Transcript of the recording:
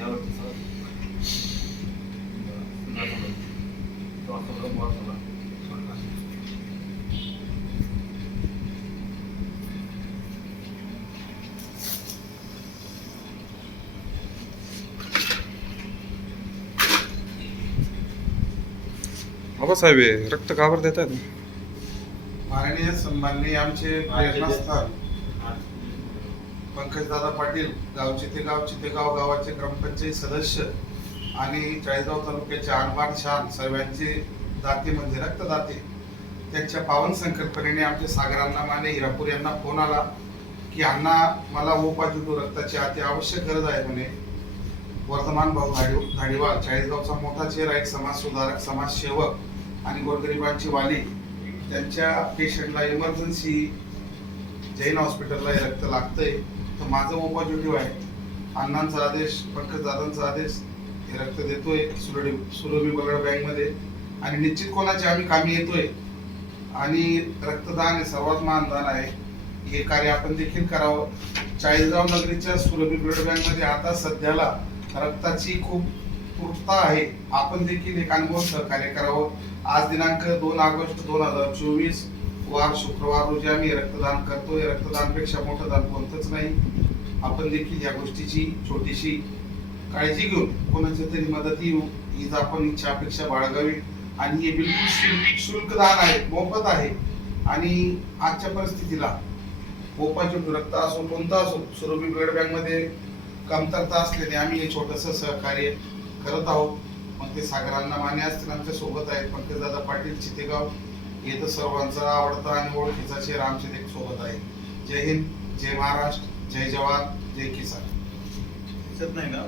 ఎవరికి sir WhatsApp WhatsApp सगळा. बाबासाहेब हे रक्त का बरं देतात माननीय सन्माननीय आमचे प्रेरणास्थान पंकजदादा पाटील गावचे ते गाव चितेगाव गावाचे ग्रामपंचायत सदस्य आणि चाळीसगाव तालुक्याचे आणबाण शान सर्वांचे दाते म्हणजे रक्तदाते त्यांच्या पावन संकल्पनेने आमच्या सागरांना माने हिरापूर यांना फोन आला की अण्णा मला ओपाजुटू रक्ताची अति आवश्यक गरज आहे म्हणे वर्धमान भाऊ धाडी धाडीवाल चाळीसगावचा मोठा चेहरा एक समाज सुधारक समाजसेवक आणि गोरगरिबांची वाली. त्यांच्या पेशंटला इमर्जन्सी जैन हॉस्पिटलला हे रक्त लागतंय. तर माझं ओपॉझिटिव्ह आहे. अण्णांचा आदेश पंकज दादांचा आदेश हे रक्त देतोय सुरडी सुरभी बगड बँकमध्ये आणि निश्चित कोणाचे आम्ही कामी येतोय. आणि रक्तदान हे सर्वात महानदान आहे. हे कार्य आपण देखील करावं. चाळीसगाव नगरीच्या सुरभी ब्लड बँकमध्ये आता सध्याला रक्ताची खूप पूर्तता आहे. आपण देखील एक अनुभव सहकार्य करावं. आज दिनांक दोन ऑगस्ट दोन हजार चोवीस वार शुक्रवार रोजी आम्ही रक्तदान करतोय रक्तदानपेक्षा मोठं दान कोणतंच नाही. आपण देखील या गोष्टीची छोटीशी काळजी घेऊन कोणाच्या तरी मदत येऊ हीच आपण इच्छा अपेक्षा बाळगावी. आणि हे बिलकुल शुल्क- दान आहे मोफत आहे. आणि आजच्या परिस्थितीला ओपाचे रक्त असो कोणता असो सुरभी ब्लड बँकमध्ये कमतरता असल्याने आम्ही हे छोटस सहकार्य करत आहोत. मग ते सागरांना मान्य असतील आमच्यासोबत आहेत. पंकजदादा पाटील चितेगाव हे तर सर्वांचा आवडता आणि ओळखीचा चेहरा आमच्या ते सोबत आहे जय हिंद जय महाराष्ट्र जय जवान जय किसान. दिसत नाही ना?